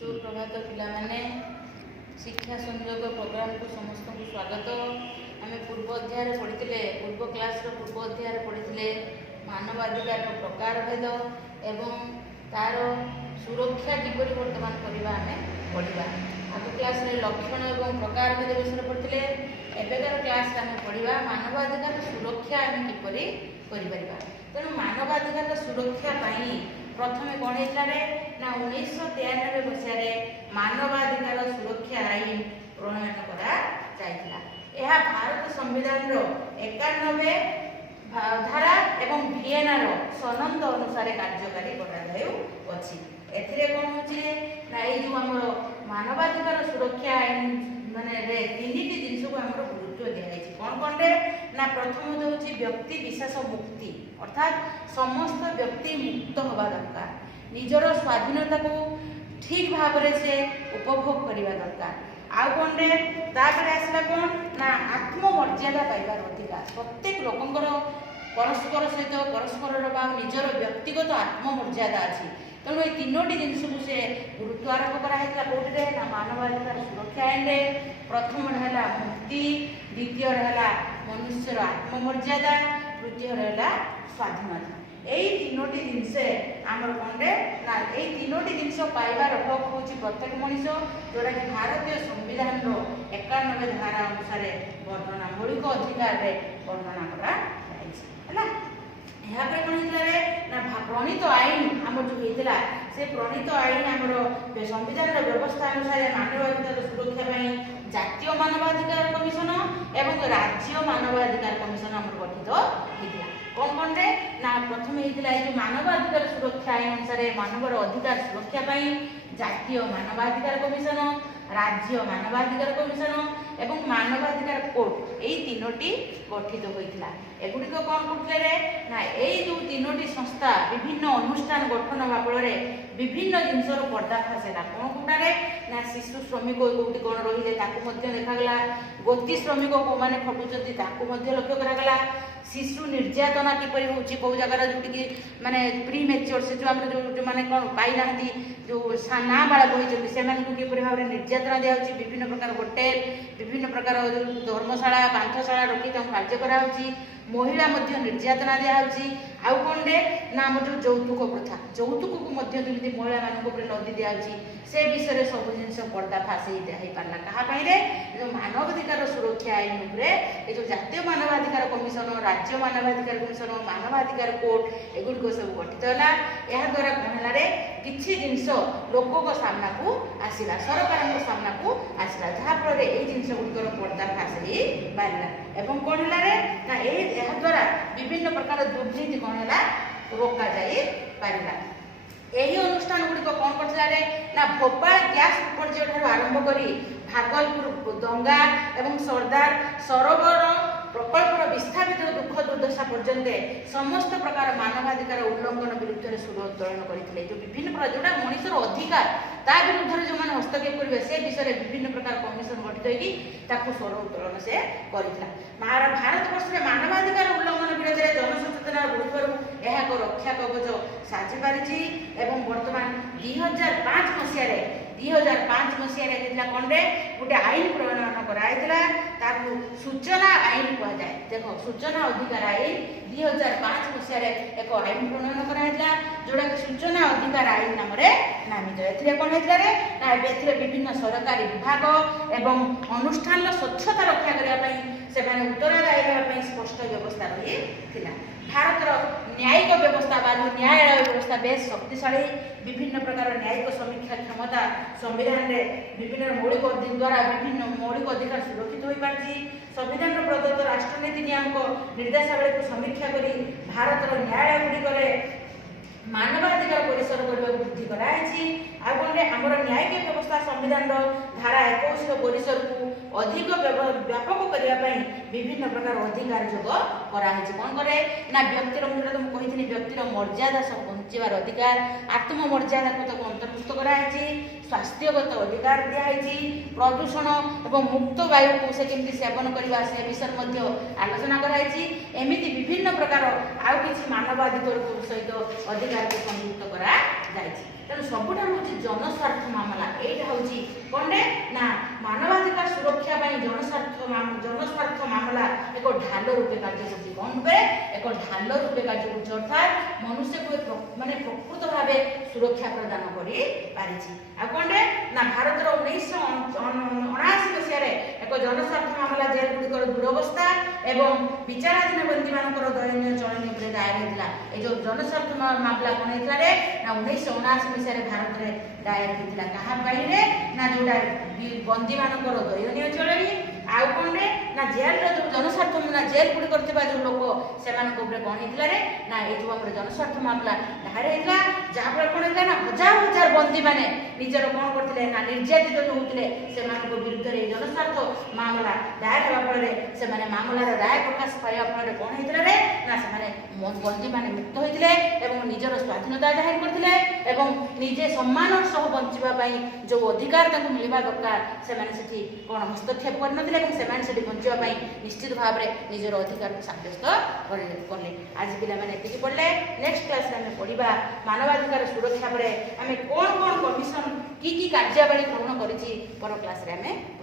सुप्रभात पिलाने शिक्षा संयोग प्रोग्राम को समस्त को स्वागत। आम पूर्व अध्याय पढ़ी पूर्व क्लास पूर्व अध्याय पढ़ी मानवाधिकार प्रकार भेद एवं तार सुरक्षा किपरि वर्तमान करवा आम पढ़ा। आग क्लास लक्षण और प्रकार भेद विषय पढ़ते एबेकार क्लास आम पढ़ा मानवाधिकार सुरक्षा आम किपरि करिपरिबा। तेणु मानवाधिकार सुरक्षा प्रथम कौन होता ना 1993 मसीह मानवाधिकार सुरक्षा आईन प्रणयन करा जायतिला। यह भारत संविधान 91 धारा एवं भिएनार सनद अनुसार कार्यकारी कराଯାଉଛି। एथिरे कौन होची ना ये जो हमर मानवाधिकार सुरक्षा आईन माने रे तीनटी जिनिस को हमर गुरुत्व दिया कौन कौन रे ना प्रथम होची व्यक्ति विशेष मुक्ति अर्थात समस्त व्यक्ति मुक्त होगा दरकार निजर स्वाधीनता को ठीक भाव से उपभोग करवा दरकार। आउ कौन रे तापर आसला कौन ना आत्ममर्यादा पाइबार अधिकार प्रत्येक लोकंकर परस्पर सहित परस्पर निजर व्यक्तिगत आत्ममर्यादा अच्छी। तेणु ये तीनोटी जिनस को से गुरुत्व आरोप कराइला कौटे ना मानवाधिकार सुरक्षा आईन प्रथम है मुक्ति द्वितीय है मनुष्यर आत्ममर्यादा तृतीय है स्वाधीनता। यही तीनोटी जिनस आमर कौन ना यही तीनोटी जिनस पाइबार हक हूँ प्रत्येक मनीष जोटा कि भारतीय संविधान 91 धारा अनुसार वर्णना मौलिक अधिकार वर्णना करा। यहाँ कौन होता ना प्रणीत आईन आम जो होता से प्रणीत आईन आमर संविधान व्यवस्था अनुसार मानवाधिकार सुरक्षा जातीय मानवाधिकार कमिशन एवं राज्य मानवाधिकार कमिशन आम गठित होता। कौन कौन रे ना प्रथम होता जो मानवाधिकार सुरक्षा आईन अनुसार मानवर अधिकार सुरक्षा जातीय मानवाधिकार कमिशन राज्य मानवाधिकार कमिशन एवं मानवाधिकार कोर्ट यही तीनोटी गठित होता। एगुड़िक कौन करते ना यही जो तीनोटी संस्था विभिन्न अनुष्ठान गठन होगा फल विभिन्न जिनसर पर्दाफाश है कौन कौटारे ना शिशु श्रमिक कौटी कौन रही देखा गोती श्रमिक को मैंने खटुच्च लक्ष्य करागला। शिशु निर्यातना किपरि होची कौ जगार जोटि माने प्री मेच्योर से जो आम जो माने कौन पाई ना जो नाबालक होती से किपरि भाव निर्यातना दिया विभिन्न प्रकार होटेल विभिन्न प्रकार धर्मशाला पांथशाला रखी कार्य कराऊँगी। महिला निर्यातना दिखाई आउ कौन रे ना आम जो यौतुक प्रथा यौतुक को महिला मान नदी दिखाई से विषय सब जिन पर्दाफाश हो पारा क्या जो मानवाधिकार सुरक्षा आईन ये जो जातीय मानवाधिकार कमिशन राज्य मानवाधिकार कमिशन मानवाधिकार कोर्ट एगुड़िक सब गठित है। यह द्वारा कौन है किसी जिनस लोक सामना को आसला सरकार सामना को आसला जहाँफल ये जिनस गुड़िकर पर्दाफाश हो पारा एवं कौन है ना यह द्वारा विभिन्न प्रकार दुर्नीति कौन है रोक पारा। यही अनुष्ठान गुड़िक कौन करते ना भोपाल गैस विपर्जय आरंभ कर भागलपुर दंगा एवं सरदार सरोवर प्रकल्पर विस्थापित दुख दुर्दशा पर्यंत समस्त प्रकार मानवाधिकार उल्लंघन विरुद्ध में सुर उत्तोलन करते जो विभिन्न प्रकार जोटा मनुष्यर अधिकार ता विरुद्ध जो मैंने हस्तक्षेप करेंगे से विषय विभिन्न प्रकार कमिशन गठित होकर स्वर उत्तोलन से करता। भारतवर्ष में मानवाधिकार उल्लंघन विरोध में जनसचेतना गुरुत्व यह एक रक्षा कवच साजी पारी एवं वर्तमान 2005 मसीह कौन रे गोटे आईन प्रणयन कराइला सूचना आईन कह जाए। देखो सूचना अधिकार आईन 2005 मसीह एक आईन प्रणयन कराइला जोड़ा कि सूचना अधिकार आईन नाम नामित। ए कौन होता है ना विभिन्न सरकारी विभाग एवं अनुष्ठान स्वच्छता रक्षा करने से उत्तरदायी होगापी स्पष्ट व्यवस्था रही थी। भारतर न्यायिक व्यवस्था न्यायालय व्यवस्था बेस शक्तिशाली विभिन्न प्रकार न्यायिक समीक्षा क्षमता संविधान रे विभिन्न मौलिक द्वारा विभिन्न मौलिक अधिकार सुरक्षित हो पार्टी। संविधान प्रदत्त राष्ट्रनीति नियामक निर्देशावली को समीक्षा करी भारतर न्यायालय गुड़िक मानवाधिकार परिसर करने वृद्धि कराई। आमर न्यायिक व्यवस्था संविधान धारा 21 परिसर को अधिक व्यापक करने विभिन्न प्रकार अधिकार जोग कराई। कौन करे ना व्यक्तिर मुझे तुम कही व्यक्तिर मर्यादा सब पहुँचार अधिकार आत्ममर्यादा को अंतर्भुक्त कराई स्वास्थ्यगत अधिकार दिखाई प्रदूषण और मुक्त वायु को से केमती सेवन करने से विषय आलोचना कराई। एमती विभिन्न प्रकार आउ कि मानवाधिकार सहित अधिकार को संयुक्त करा तेणु सबुठ हूँ जनस्वार्थ मामला कौन ना मानवाधिकार सुरक्षा जनस्वार्थ मामला एक ढाल रूपे कार्य करती कौन पे एक ढाल रूपे कार्य करती अर्थात मनुष्य को माने प्रकृत भाव सुरक्षा प्रदान करी पारिछि आ कौन ना भारत 1979 मसीह एक जनस्वार्थ मामला जेल गुड़िकर दुरवस्था एवं विचाराधीन बंदी मानकर दयनीय चलन उपरे दायर होता ये जो जनस्वार्थ मामला कौन होता रे ना 1979 मसीह भारत में दायर होता कहा ना जोड़ा बंदी मानकर दयनीय चलन आउ कौन रे ना जेल जो जनस्वार्थ ना जेल गुड़ी करथिबा जो लोक सेमान को ऊपर कौन हितला रे ना ए जो हमर जनस्वार्थ मामला दायर हितला जहा पर कौन हितला ना हजार हजार बंदी माने निजर कौन करथिले ना निर्यातित जो होतिले सेमान को विरुद्ध रे जनस्वार्थ मामला दायर हेबा फल रे से माने मामला रे राय प्रकाश पाया फल रे कौन हितला रे ना से माने बंदी माने मुक्त होइतिले एवं निजर स्वाधीनता जाहिर करथिले एवं निजे सम्मान सह बंचिबा पई जो अधिकार तांको मिलबा दरकार से माने सेठी कोन हस्तक्षेप करनथिले एवं से माने सेठी बंचिबा पई निश्चित भाव रे निजर अधिकार को साब्यस्त करले आज पिला माने एतिकी पढले नेक्स्ट क्लास रे हम पढिबा मानवाधिकार सुरक्षा परे हमें कोन कोन कमिशन की कार्यावली ग्रहण करिछि पर क्लास रे हमें